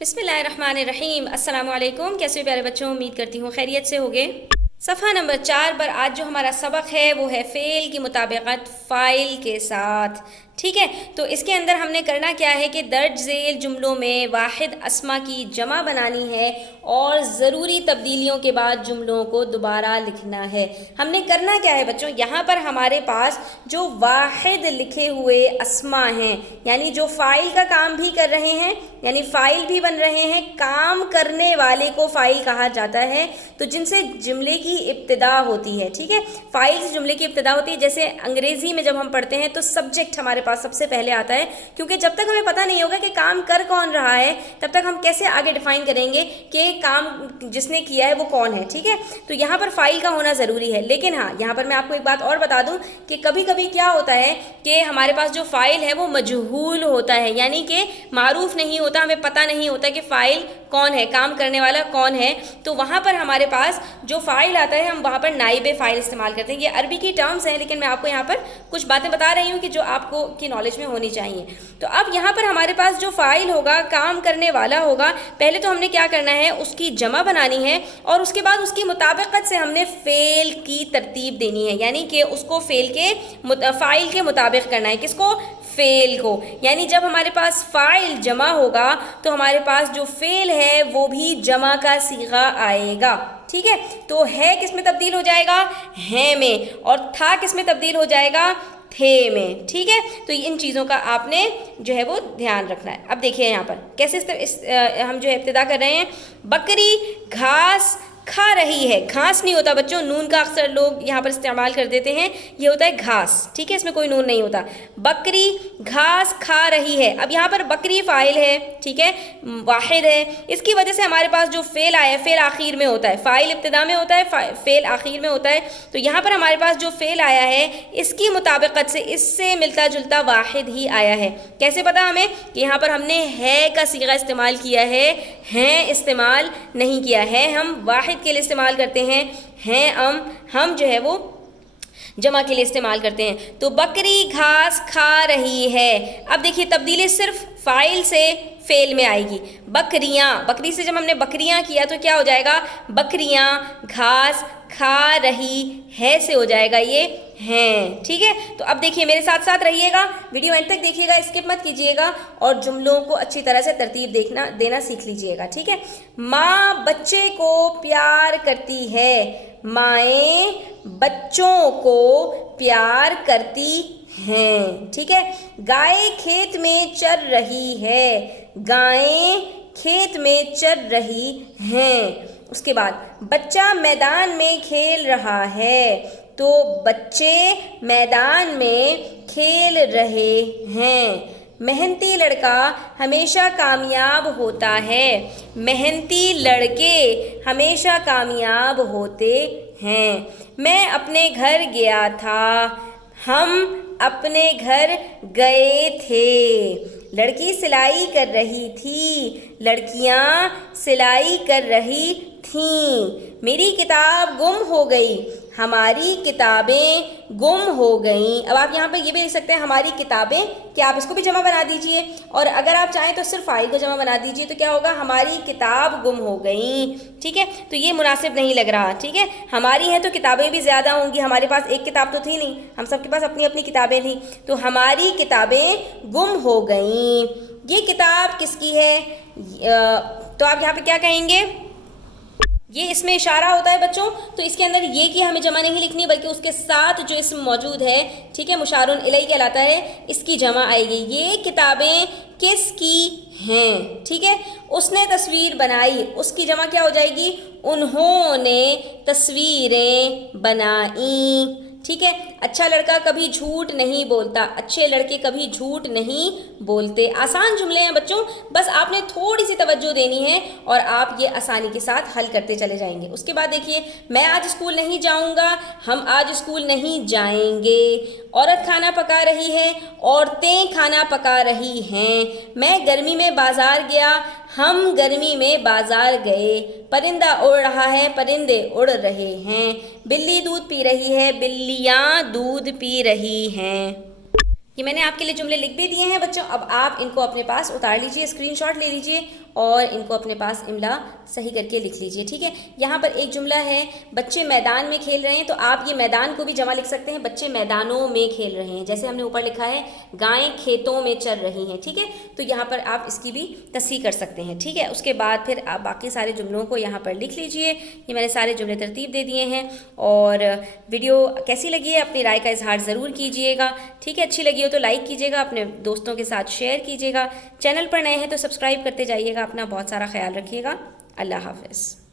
بسم اللہ الرحمن الرحیم۔ السلام علیکم، کیسے پیارے بچوں؟ امید کرتی ہوں خیریت سے ہوگے۔ صفحہ نمبر 4 پر آج جو ہمارا سبق ہے وہ ہے فعل کی مطابقت فاعل کے ساتھ، ٹھیک ہے؟ تو اس کے اندر ہم نے کرنا کیا ہے کہ درج ذیل جملوں میں واحد اسما کی جمع بنانی ہے اور ضروری تبدیلیوں کے بعد جملوں کو دوبارہ لکھنا ہے۔ ہم نے کرنا کیا ہے بچوں؟ یہاں پر ہمارے پاس جو واحد لکھے ہوئے اسما ہیں، یعنی جو فاعل کا کام بھی کر رہے ہیں، یعنی فاعل بھی بن رہے ہیں، کام کرنے والے کو فاعل کہا جاتا ہے، تو جن سے جملے کی ابتدا ہوتی ہے، ٹھیک ہے؟ فاعل سے جملے کی ابتدا ہوتی ہے۔ جیسے انگریزی میں جب ہم پڑھتے ہیں تو سبجیکٹ ہمارے پاس سب سے پہلے آتا ہے، کیونکہ جب تک ہمیں پتہ نہیں ہوگا کہ کام کر کون رہا ہے تب تک ہم کیسے آگے ڈیفائن کریں گے کہ کام جس نے کیا ہے وہ کون ہے، ٹھیک ہے؟ تو یہاں پر فاعل کا ہونا ضروری ہے، لیکن ہاں یہاں پر میں آپ کو ایک بات اور بتا دوں کہ کبھی کبھی کیا ہوتا ہے کہ ہمارے پاس جو فاعل ہے وہ مجہول ہوتا ہے، یعنی کہ معروف نہیں ہوتا، ہمیں پتہ نہیں ہوتا کہ فاعل کون ہے، کام کرنے والا کون ہے۔ تو وہاں پر ہمارے پاس جو فاعل آتا ہے ہم وہاں پر نائب فاعل استعمال کرتے ہیں۔ یہ عربی کی ٹرمز ہیں، لیکن میں آپ کو یہاں پر کچھ باتیں بتا رہی ہوں کہ جو آپ کو کی نالج میں ہونی چاہیے۔ تو اب یہاں پر ہمارے پاس جو فاعل ہوگا، کام کرنے والا ہوگا، پہلے تو ہم نے کیا کرنا ہے، اس کی جمع بنانی ہے اور اس کے بعد اس کی مطابقت سے ہم نے فعل کی ترتیب دینی ہے، یعنی کہ اس کو فاعل کے مطابق کرنا ہے۔ کس کو؟ فعل کو۔ یعنی جب ہمارے پاس فاعل جمع ہوگا تو ہمارے پاس جو فعل ہے وہ بھی جمع کا صیغہ آئے گا، ٹھیک ہے؟ تو ہے کس میں تبدیل ہو جائے گا؟ ہیں میں، اور تھا کس میں تبدیل ہو جائے گا؟ تھے میں، ٹھیک ہے؟ تو ان چیزوں کا آپ نے جو ہے وہ دھیان رکھنا ہے۔ اب دیکھیے یہاں پر کیسے ہم جو ہے ابتدا کر رہے ہیں۔ بکری گھاس کھا رہی ہے، گھاس نہیں ہوتا بچوں، نون کا اکثر لوگ یہاں پر استعمال کر دیتے ہیں، یہ ہوتا ہے گھاس، ٹھیک ہے؟ اس میں کوئی نون نہیں ہوتا۔ بکری گھاس کھا رہی ہے، اب یہاں پر بکری فاعل ہے، ٹھیک ہے؟ واحد ہے، اس کی وجہ سے ہمارے پاس جو فعل آیا ہے، فعل آخر میں ہوتا ہے، فاعل ابتدا میں ہوتا ہے، فعل آخر میں ہوتا ہے، تو یہاں پر ہمارے پاس جو فعل آیا ہے اس کی مطابقت سے اس سے ملتا جلتا واحد ہی آیا ہے۔ کیسے پتا ہمیں؟ کہ یہاں پر ہم نے ہے کا صیغہ استعمال کیا ہے، ہیں استعمال نہیں کیا ہے، ہم واحد کے لیے استعمال کرتے ہیں، ہیں ہم جو ہے وہ جمع کے لیے استعمال کرتے ہیں۔ تو بکری گھاس کھا رہی ہے، اب دیکھیے تبدیلی صرف فاعل سے فعل میں آئے گی۔ بکریاں، بکری سے جب ہم نے بکریاں کیا تو کیا ہو جائے گا؟ بکریاں، گھاس کھا رہی ہے سے ہو جائے گا یہ ہیں، ٹھیک ہے؟ تو اب دیکھیے میرے ساتھ ساتھ رہیے گا، ویڈیو اینڈ تک دیکھیے گا، اسکپ مت کیجیے گا اور جملوں کو اچھی طرح سے ترتیب دینا سیکھ لیجیے گا، ٹھیک ہے؟ ماں بچے کو پیار کرتی ہے، مائیں بچوں کو پیار کرتی ہیں، ٹھیک ہے؟ گائے کھیت میں چر رہی ہے، گائیں کھیت میں چر رہی ہیں۔ اس کے بعد بچہ میدان میں کھیل رہا ہے، تو بچے میدان میں کھیل رہے ہیں۔ محنتی لڑکا ہمیشہ کامیاب ہوتا ہے، محنتی لڑکے ہمیشہ کامیاب ہوتے ہیں۔ میں اپنے گھر گیا تھا، ہم اپنے گھر گئے تھے۔ لڑکی سلائی کر رہی تھی، لڑکیاں سلائی کر رہی تھیں۔ میری کتاب گم ہو گئی، ہماری کتابیں گم ہو گئیں۔ اب آپ یہاں پہ یہ بھی لکھ سکتے ہیں ہماری کتابیں، کہ آپ اس کو بھی جمع بنا دیجئے، اور اگر آپ چاہیں تو صرف فاعل کو جمع بنا دیجئے، تو کیا ہوگا؟ ہماری کتاب گم ہو گئیں، ٹھیک ہے؟ تو یہ مناسب نہیں لگ رہا، ٹھیک ہے؟ ہماری ہیں تو کتابیں بھی زیادہ ہوں گی، ہمارے پاس ایک کتاب تو تھی نہیں، ہم سب کے پاس اپنی اپنی کتابیں تھیں، تو ہماری کتابیں گم ہو گئیں۔ یہ کتاب کس کی ہے؟ تو آپ یہاں پہ کیا کہیں گے؟ یہ اس میں اشارہ ہوتا ہے بچوں، تو اس کے اندر یہ کہ ہمیں جمع نہیں لکھنی بلکہ اس کے ساتھ جو اسم موجود ہے، ٹھیک ہے، مشار الیہ کہلاتا ہے، اس کی جمع آئے گی۔ یہ کتابیں کس کی ہیں، ٹھیک ہے؟ اس نے تصویر بنائی، اس کی جمع کیا ہو جائے گی؟ انہوں نے تصویریں بنائیں، ٹھیک ہے؟ اچھا لڑکا کبھی جھوٹ نہیں بولتا، اچھے لڑکے کبھی جھوٹ نہیں بولتے۔ آسان جملے ہیں بچوں، بس آپ نے تھوڑی سی توجہ دینی ہے اور آپ یہ آسانی کے ساتھ حل کرتے چلے جائیں گے۔ اس کے بعد دیکھیے، میں آج اسکول نہیں جاؤں گا، ہم آج اسکول نہیں جائیں گے۔ عورت کھانا پکا رہی ہے، عورتیں کھانا پکا رہی ہیں۔ میں گرمی میں بازار گیا، ہم گرمی میں بازار گئے۔ پرندہ اڑ رہا ہے، پرندے اڑ رہے ہیں۔ بلی دودھ پی رہی ہے، بلیاں دودھ پی رہی ہیں۔ یہ میں نے آپ کے لیے جملے لکھ بھی دیے ہیں بچوں، اب آپ ان کو اپنے پاس اتار لیجئے، اسکرین شاٹ لے لیجئے اور ان کو اپنے پاس املا صحیح کر کے لکھ لیجئے، ٹھیک ہے۔ یہاں پر ایک جملہ ہے بچے میدان میں کھیل رہے ہیں، تو آپ یہ میدان کو بھی جمع لکھ سکتے ہیں، بچے میدانوں میں کھیل رہے ہیں، جیسے ہم نے اوپر لکھا ہے گائیں کھیتوں میں چر رہی ہیں، ٹھیک ہے۔ تو یہاں پر آپ اس کی بھی تصحیح کر سکتے ہیں، ٹھیک ہے۔ اس کے بعد پھر آپ باقی سارے جملوں کو یہاں پر لکھ لیجئے۔ یہ میں نے سارے جملے ترتیب دے دیے ہیں، اور ویڈیو کیسی لگی ہے اپنی رائے کا اظہار ضرور کیجئے گا، ٹھیک ہے۔ اچھی لگی ہو تو لائک کیجئے گا، اپنے دوستوں کے ساتھ شیئر کیجئے گا، چینل پر نئے ہیں تو سبسکرائب کرتے جائیے گا۔ اپنا بہت سارا خیال رکھیے گا۔ اللہ حافظ۔